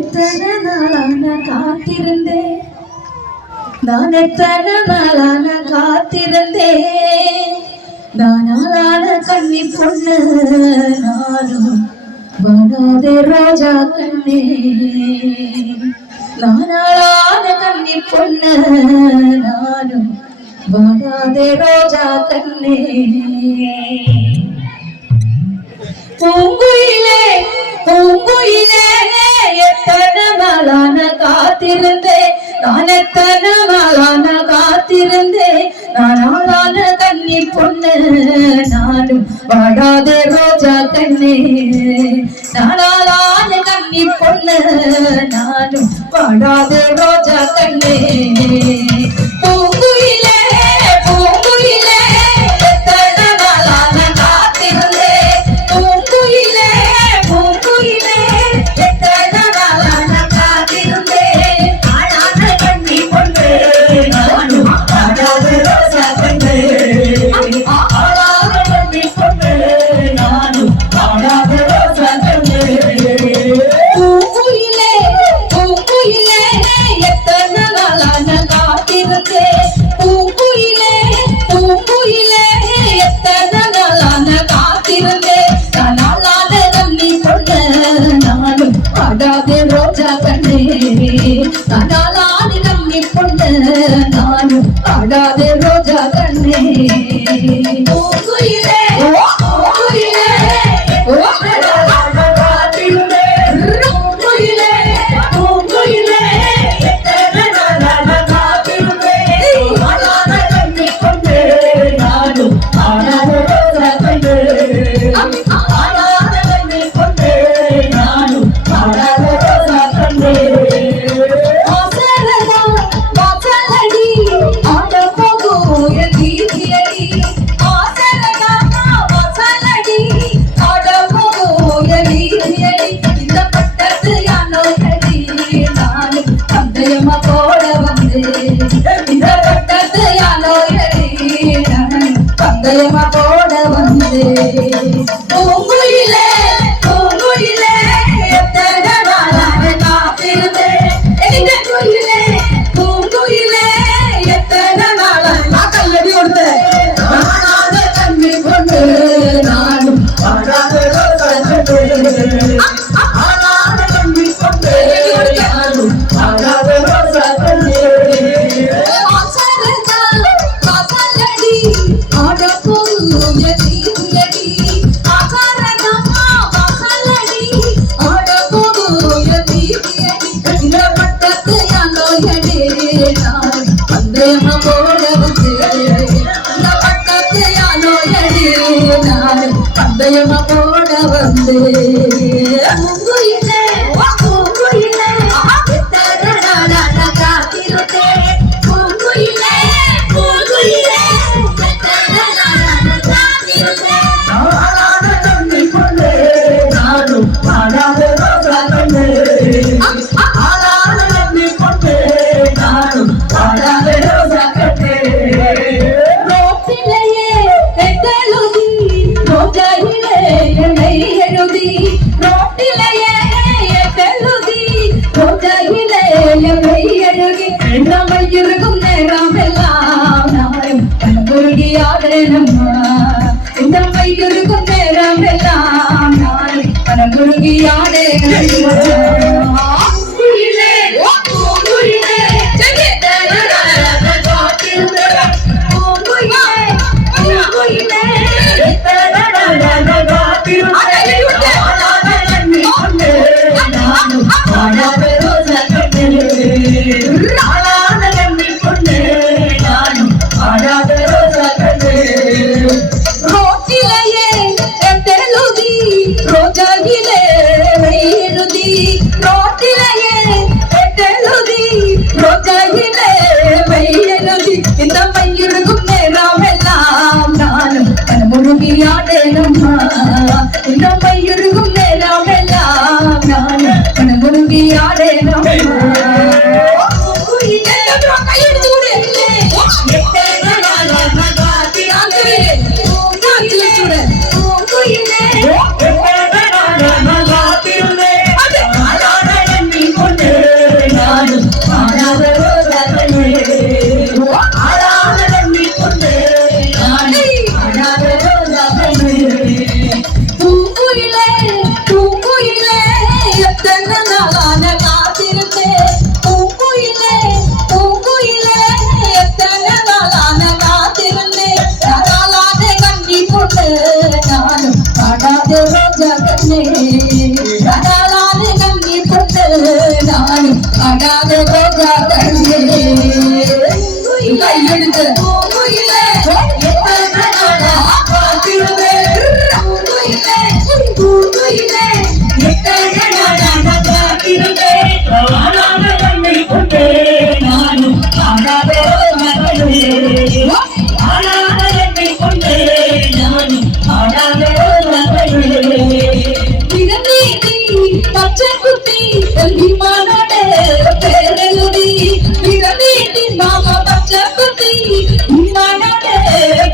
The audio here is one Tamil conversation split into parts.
எத்தனை நாளான காத்திருந்தேன் நான் எத்தனை நாளான காத்திருந்தேன் நானாலான கண்ணி பொண்ணு நானும் வடாதே ரோஜா கண்ணே நானாலான கண்ணி பொண்ணு நானும் வடாதே ரோஜா கண்ணே பூங்குயிலே பூங்குயிலே எத்தனை நாளான காத்திருந்தேன் நான் எத்தனை நாளான காத்திருந்தேன் நானாலான கண்ணி பொண்ணு நானும் வாடாதே ரோஜா கண்ணே நானாலான கண்ணி பொண்ணு நானும் வாடாதே ரோஜா கண்ணே பூங்குயிலே பூங்குயிலே எத்தனை நாளான காத்திருந்தேன் பூங்குயிலே பூங்குயிலே எத்தனை நாளான காத்திருந்தேன் நானாலான கண்ணி பொண்ணு நானும் வாடாதே ரோஜா கண்ணே நானாலான கண்ணி பொண்ணு நானும் வாடாதே ரோஜா கண்ணே பூங்குயிலே பூங்குயிலே எத்தனை நாளான காத்திருந்தேன் பூங்குயிலே பூங்குயிலே எத்தனை நாளான காத்திருந்தேன் நானாலான கண்ணி பொண்ணு நானும் வாடாதே ரோஜா கண்ணே நானாலான கண்ணி பொண்ணு நானும் வாடாதே ரோஜா கண்ணே பூங்குயிலே பூங்குயிலே பூங்குயிலே பூங்குயிலே எத்தனை நாளான காத்திருந்தேன் நானாலான கண்ணி பொண்ணு நானும் வாடாதே ரோஜா கண்ணே நானாலான கண்ணி பொண்ணு நானும் வாடாதே ரோஜா கண்ணே வாசலடா வாசலடி ஆட போகும் என் வீதியடி வாசலடா வாசலடி ஆட போகும் என் வீதியடி இந்த பட்டத்து யானோயடி நானும் பந்தயமா போட வந்தேன் இந்த பட்டத்து யானோயடி நானும் பந்தயமா போட வந்தேன் பூங்குயிலே பூங்குயிலே எத்தனை நாளான காத்திருந்தேன் எங்க குயிலே பூங்குயிலே எத்தனை நாளான கல்லடி கொடுத்தேன் நானாலான கண்ணி பொண்ணு நானும் வாடாதே ரோஜா கண்ணே நானாலான கண்ணி பொண்ணு நானும் வாடாதே ரோஜா கண்ணே வாசலடா வாசலடி ஆட போகும் என் வீதியடி வாசலடா வாசலடி ஆட போகும் என் வீதியடி இந்த பட்டத்து யானோயடி நான் பந்தயமா போட வந்தேன் இந்த பட்டத்து யானோயடி நான் பந்தயமா போட வந்தேன் பூங்குயிலே பூங்குயிலே எத்தனை நாளான காத்திருந்தேன் பூங்குயிலே பூங்குயிலே எத்தனை நாளான காத்திருந்தேன் நானாலான கண்ணி பொண்ணு நானும் வாடாதே ரோஜா கண்ணே நானாலான கண்ணி பொண்ணு நானும் வாடாதே ரோஜா கண்ணே ரோட்டிலேயே எத்தெழுதி ரோஜாயிலே என்னை எழுதி ரோட்டிலேயே எத்தெழுதி ரோஜாயிலே என்னை எழுதி நம்மை இருக்கும் நேரம் எல்லாம் நானும் கண்குருகி ஆடேனம்மா நம்மை இருக்கும் நேரம் எல்லாம் நானும் கண்குருகி ஆடேனம்மா பூங்குயிலே பூங்குயிலே எத்தனை நாளான காத்திருந்தேன் பூங்குயிலே பூங்குயிலே எத்தனை நாளான காத்திருந்தேன் நானாலான கண்ணி பொண்ணு நானும் வாடாதே ரோஜா கண்ணே நானாலான கண்ணி பொண்ணு நானும் வாடாதே ரோஜா கண்ணே ரோட்டிலேயே எத்தெழுதி ரோஜாயிலே எழுதி ரோட்டிலேயே எத்தெழுதி ரோஜாயிலே எழுதி இந்த மையிருக்கும் நேரம் எல்லாம் நானும் கண்முழுகி ஆடேனம்மா இந்த மையிருக்கும் நேரம் எல்லாம் நானும் கண்முழுகி ஆடேனம்மா கையெடுத்து கூட எத்தனை நாளான காத்திருந்தேன் பூங்குயிலே பூங்குயிலே எத்தனை நாளான காத்திருந்தேன் நானாலான கண்ணி கையெழுத்து பூங்குயிலே எத்தனை நாளா காத்திருந்தேன் பூங்குயிலே பூங்குயிலே எத்தனை நாளா காத்திருந்தேன் காணாத கண்ணை கொண்டே நானும் காணாத மகளே காணாத கண்ணை கொண்டே நானும் காணாத மகளே பச்சை குத்தி விமானோட பேரெழுதி விரவீட்டி மாமா பச்சை குத்தி விமானோட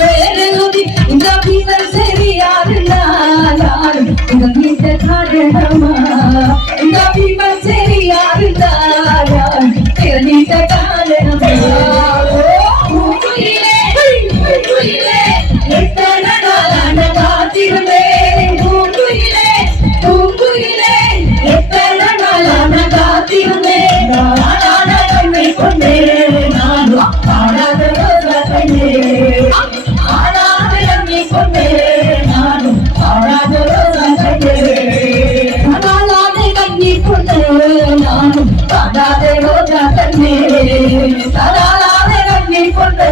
பேரெழுதி இந்த வீரர் சரி யாருன்னா யாரும் இந்த வீட்டை காரணமா இந்த வீரர் சரி யாருன்னா யாரும் இந்த வீட்டை காரணமா பூங்குயிலே பூங்குயிலே எத்தனை நாளான காத்திருந்தேன் பூங்குயிலே பூங்குயிலே எத்தனை நாளான காத்திருந்தேன் ஆடாத கண்ணை கொண்டே நானும் ஆடாத கண்ணே ஆடாத கண்ணை கொண்டே நானும் ஆடாத கண்ணே ஆடாத கண்ணை கொண்டே நானும் ஆடாத ரோஜா கண்ணே ஆடாத கண்ணை கொண்டே